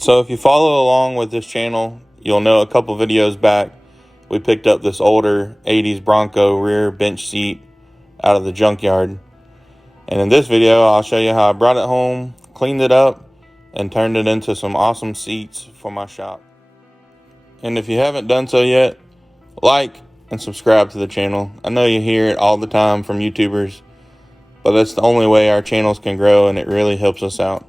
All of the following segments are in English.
So if you follow along with this channel, you'll know a couple videos back we picked up this older 80s Bronco rear bench seat out of the junkyard. And in this video, I'll show you how I brought it home, cleaned it up, and turned it into some awesome seats for my shop. And if you haven't done so yet, like and subscribe to the channel. I know you hear it all the time from YouTubers, but that's the only way our channels can grow, and it really helps us out.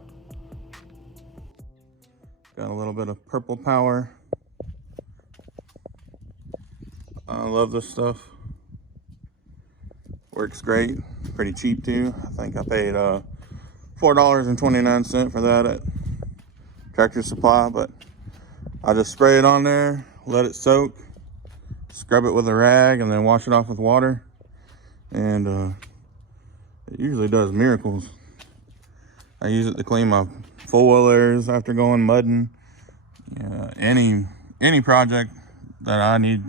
Got a little bit of purple power. I love this stuff. Works great. Pretty cheap too. I think I paid $4.29 for that at Tractor Supply, but I just spray it on there, let it soak, scrub it with a rag, and then wash it off with water. And it usually does miracles. I use it to clean my four-wheelers after going mudding. Any project that I need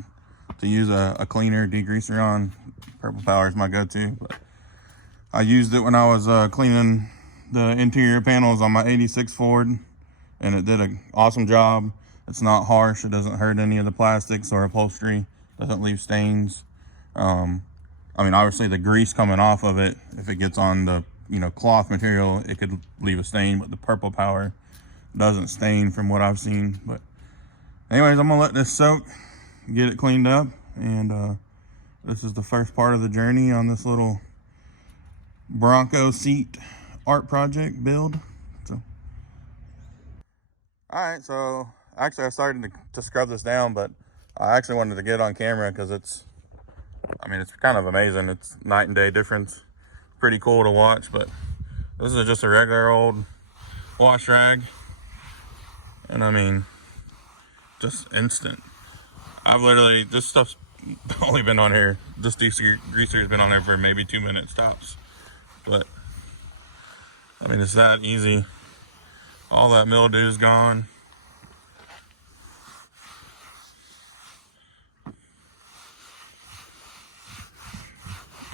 to use a cleaner, degreaser on, Purple Power is my go-to. But I used it when I was cleaning the interior panels on my 86 Ford, and it did an awesome job. It's not harsh. It doesn't hurt any of the plastics or upholstery. Doesn't leave stains. I mean, obviously the grease coming off of it, if it gets on the cloth material, it could leave a stain, but the Purple Power doesn't stain from what I've seen. But anyways, I'm gonna let this soak, get it cleaned up, and this is the first part of the journey on this little Bronco seat art project build. So, all right, so actually I started to scrub this down, but I actually wanted to get it on camera because it's kind of amazing. It's night and day difference. Pretty cool to watch. But this is just a regular old wash rag, and I mean, just instant. This stuff's only been on here, this degreaser has been on there for maybe 2 minutes tops. But I mean, it's that easy. All that mildew's gone.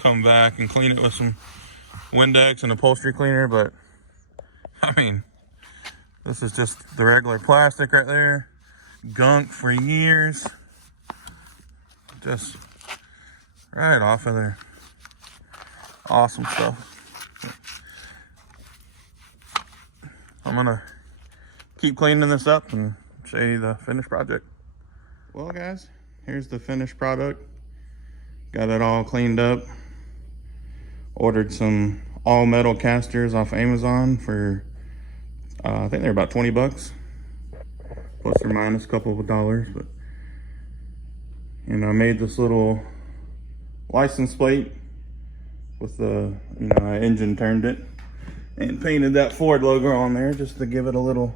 Come back and clean it with some Windex and upholstery cleaner, but I mean, this is just the regular plastic right there. Gunk for years. Just right off of there. Awesome stuff. I'm gonna keep cleaning this up and show you the finished project. Well guys, here's the finished product. Got it all cleaned up. Ordered some all metal casters off Amazon for I think they're about 20 bucks. Plus or minus a couple of dollars. But and I made this little license plate with the I engine turned it and painted that Ford logo on there just to give it a little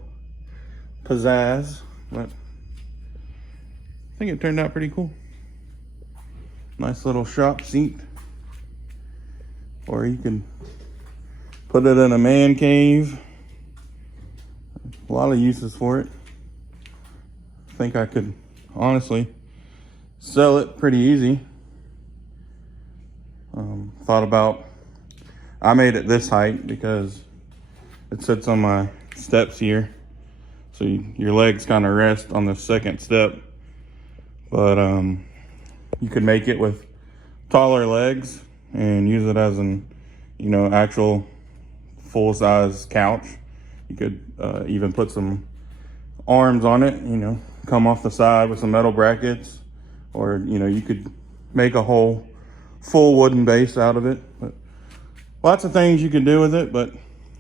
pizzazz. But I think it turned out pretty cool. Nice little shop seat, or you can put it in a man cave. A lot of uses for it. I think I could honestly sell it pretty easy. Thought about, I made it this height because it sits on my steps here, so your legs kind of rest on the second step. But you could make it with taller legs and use it as an actual full-size couch. You could even put some arms on it, come off the side with some metal brackets, or you could make a whole full wooden base out of it. But lots of things you could do with it, but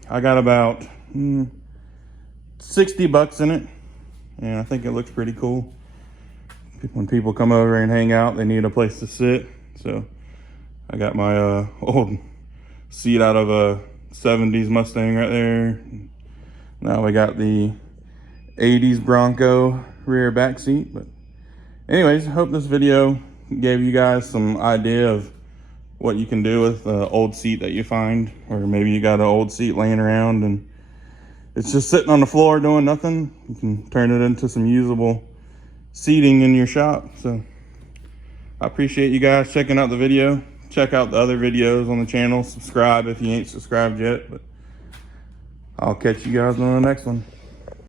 I got about 60 bucks in it, and I think it looks pretty cool. When people come over and hang out, they need a place to sit. So I got my old seat out of a 70s Mustang right there. Now we got the 80s Bronco rear back seat. But anyways, I hope this video gave you guys some idea of what you can do with an old seat that you find, or maybe you got an old seat laying around and it's just sitting on the floor doing nothing. You can turn it into some usable seating in your shop. So I appreciate you guys checking out the video. Check out the other videos on the channel. Subscribe if you ain't subscribed yet. But I'll catch you guys on the next one.